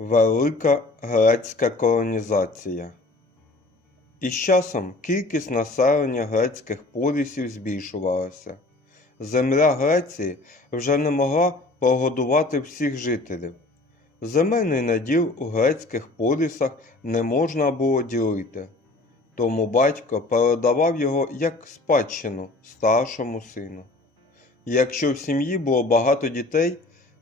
Велика грецька колонізація. Із часом кількість населення грецьких полісів збільшувалася. Земля Греції вже не могла погодувати всіх жителів. Земельний наділ у грецьких полісах не можна було ділити, тому батько передавав його як спадщину старшому сину. Якщо в сім'ї було багато дітей,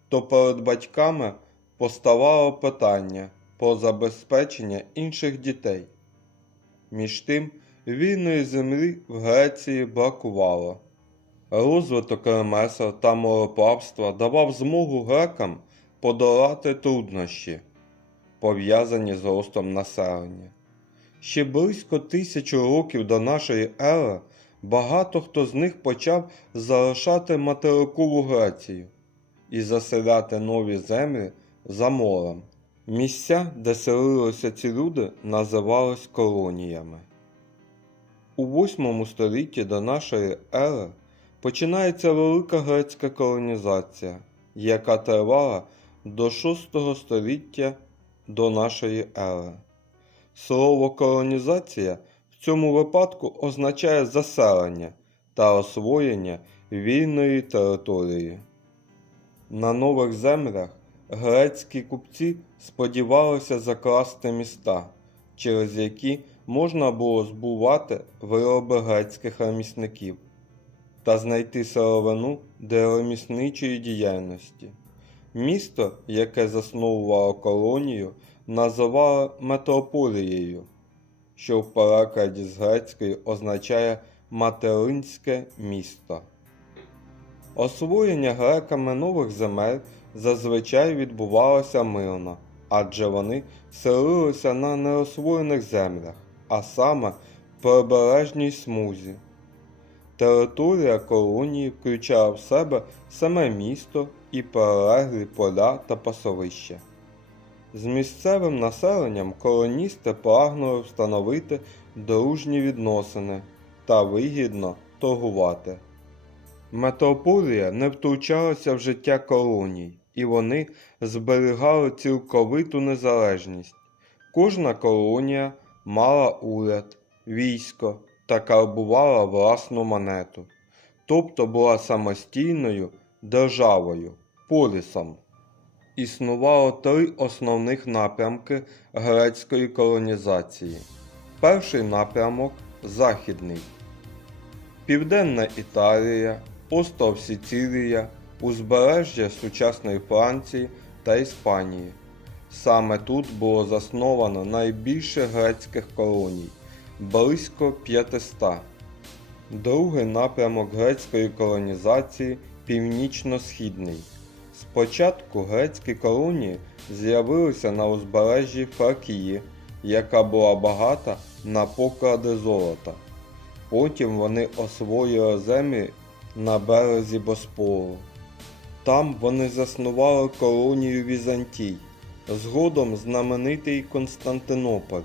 то перед батьками поставало питання про забезпечення інших дітей. Між тим, вільної землі в Греції бракувало. Розвиток ремесел та мореплавства давав змогу грекам подолати труднощі, пов'язані з ростом населення. Ще близько тисячі років до нашої ери багато хто з них почав залишати материкову Грецію і заселяти нові землі за морем. Місця, де селилися ці люди, називались колоніями. У 8 столітті до нашої ери починається велика грецька колонізація, яка тривала до 6 століття до нашої ери. Слово колонізація в цьому випадку означає заселення та освоєння вільної території. На нових землях грецькі купці сподівалися закласти міста, через які можна було збувати вироби грецьких ремісників та знайти сировину для ремісничої діяльності. Місто, яке засновувало колонію, називали метрополією, що в перекладі з грецької означає материнське місто. Освоєння греками нових земель зазвичай відбувалося мирно, адже вони селилися на неосвоєних землях, а саме в прибережній смузі. Територія колонії включала в себе саме місто і прилеглі поля та пасовища. З місцевим населенням колоністи прагнули встановити дружні відносини та вигідно торгувати. Метрополія не втручалася в життя колоній, і вони зберігали цілковиту незалежність. Кожна колонія мала уряд, військо та карбувала власну монету, тобто була самостійною державою, полісом. Існувало три основних напрямки грецької колонізації. Перший напрямок західний. Південна Італія, остров Сіцилія, узбережжя сучасної Франції та Іспанії. Саме тут було засновано найбільше грецьких колоній близько 500. Другий напрямок грецької колонізації північно-східний. Спочатку грецькі колонії з'явилися на узбережжі Фракії, яка була багата на поклади золота. Потім вони освоїли землі на березі Боспору. Там вони заснували колонію Візантій, згодом знаменитий Константинополь,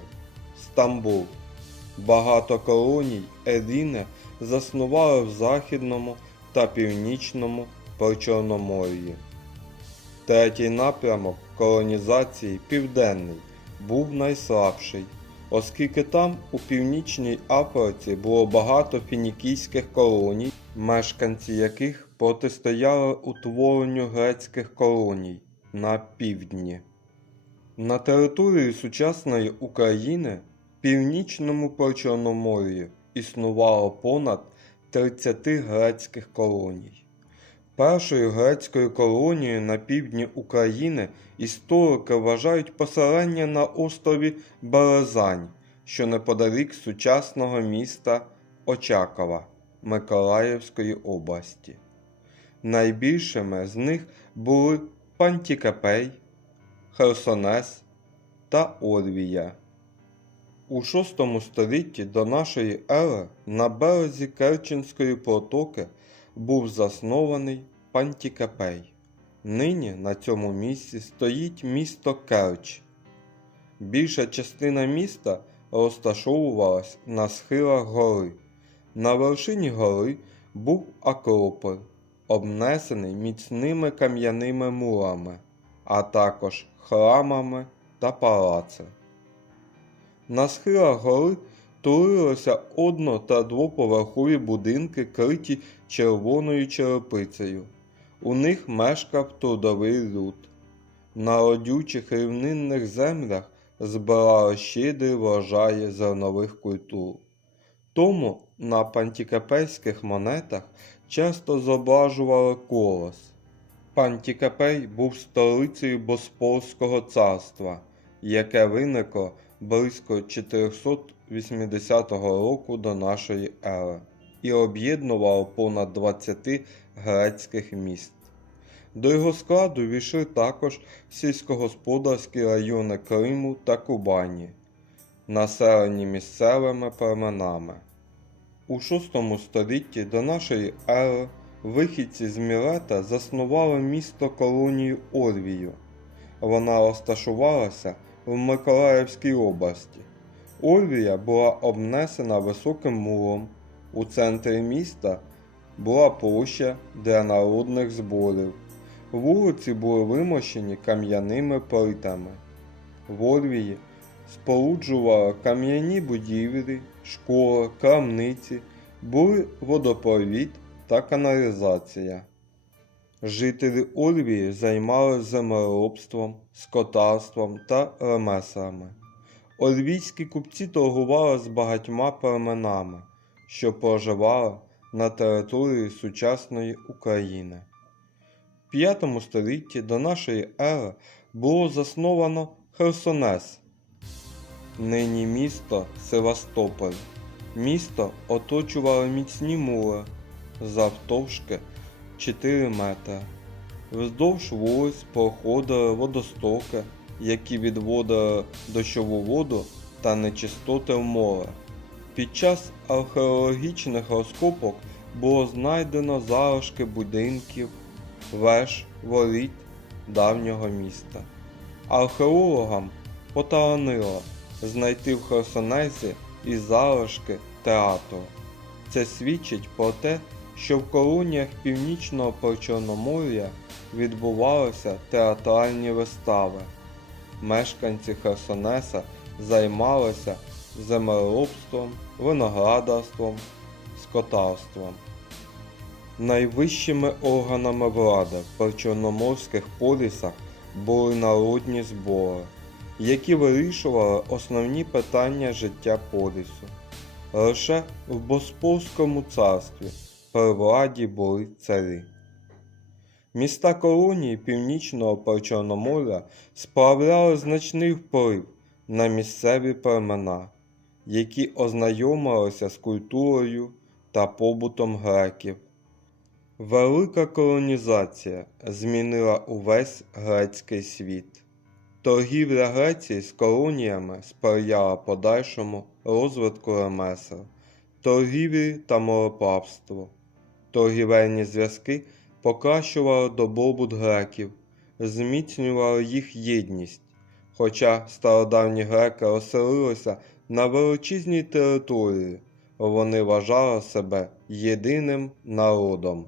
Стамбул. Багато колоній Еліни заснували в Західному та Північному Причорномор'ї. Третій напрямок колонізації Південний був найслабший, оскільки там у північній Африці було багато фінікійських колоній, мешканці яких протистояли утворенню грецьких колоній на півдні. На території сучасної України в північному Причорномор'ї існувало понад 30 грецьких колоній. Першою грецькою колонією на півдні України історики вважають поселення на острові Березань, що неподалік сучасного міста Очакова Миколаївської області. Найбільшими з них були Пантікапей, Херсонес та Орвія. У VI столітті до нашої ери на березі Керченської протоки був заснований Пантікапей. Нині на цьому місці стоїть місто Керч. Більша частина міста розташовувалась на схилах гори. На вершині гори був Акрополь, обнесений міцними кам'яними мурами. а також храмами та палаци. На схилах гори тулилися одно- та двоповерхові будинки, криті червоною черепицею. У них мешкав трудовий люд. На родючих рівнинних землях збирали щедрі врожаї зернових культур. Тому на пантікапейських монетах часто зображували колос. Пантікапей був столицею Боспорського царства, яке виникло близько 480 року до нашої ери і об'єднувало понад 20 грецьких міст. До його складу війшли також сільськогосподарські райони Криму та Кубані, населені місцевими племенами. У VI столітті до нашої ери вихідці з Мілета заснували місто колонію Орвію. Вона розташувалася в Миколаївській області. Орвія була обнесена високим муром. У центрі міста була площа для народних зборів. Вулиці були вимощені кам'яними плитами. В Орвії споруджували кам'яні будівлі, школи, крамниці, були водопровід та каналізація. Жителі Орвії займалися землеробством, скотарством та ремеслами. Орвійські купці торгували з багатьма племенами, що проживали на території сучасної України. В 5 столітті до нашої ери було засновано Херсонес, нині місто Севастополь. Місто оточували міцні мури завтовшки 4 метри. Вздовж вулиць проходили водостоки, які відводили дощову воду та нечистоти в море. Під час археологічних розкопок було знайдено залишки будинків, веж, воріт давнього міста. Археологам поталанило знайти в Херсонесі і залишки театру. Це свідчить про те, що в колоніях Північного Причорномор'я відбувалися театральні вистави. Мешканці Херсонеса займалися землеробством, виноградарством, скотарством. Найвищими органами влади в причорноморських полісах були народні збори, які вирішували основні питання життя полісу. Лише в Боспорському царстві при владі були царі. Міста колонії Північного Причорномор'я справляли значний вплив на місцеві племена, які ознайомилися з культурою та побутом греків. Велика колонізація змінила увесь грецький світ. Торгівля Греції з колоніями сприяла подальшому розвитку ремесел, торгівлі та мореплавству. Торгівельні зв'язки покращували добробут греків, зміцнювали їх єдність, хоча стародавні греки оселилися на величезній території, вони вважали себе єдиним народом.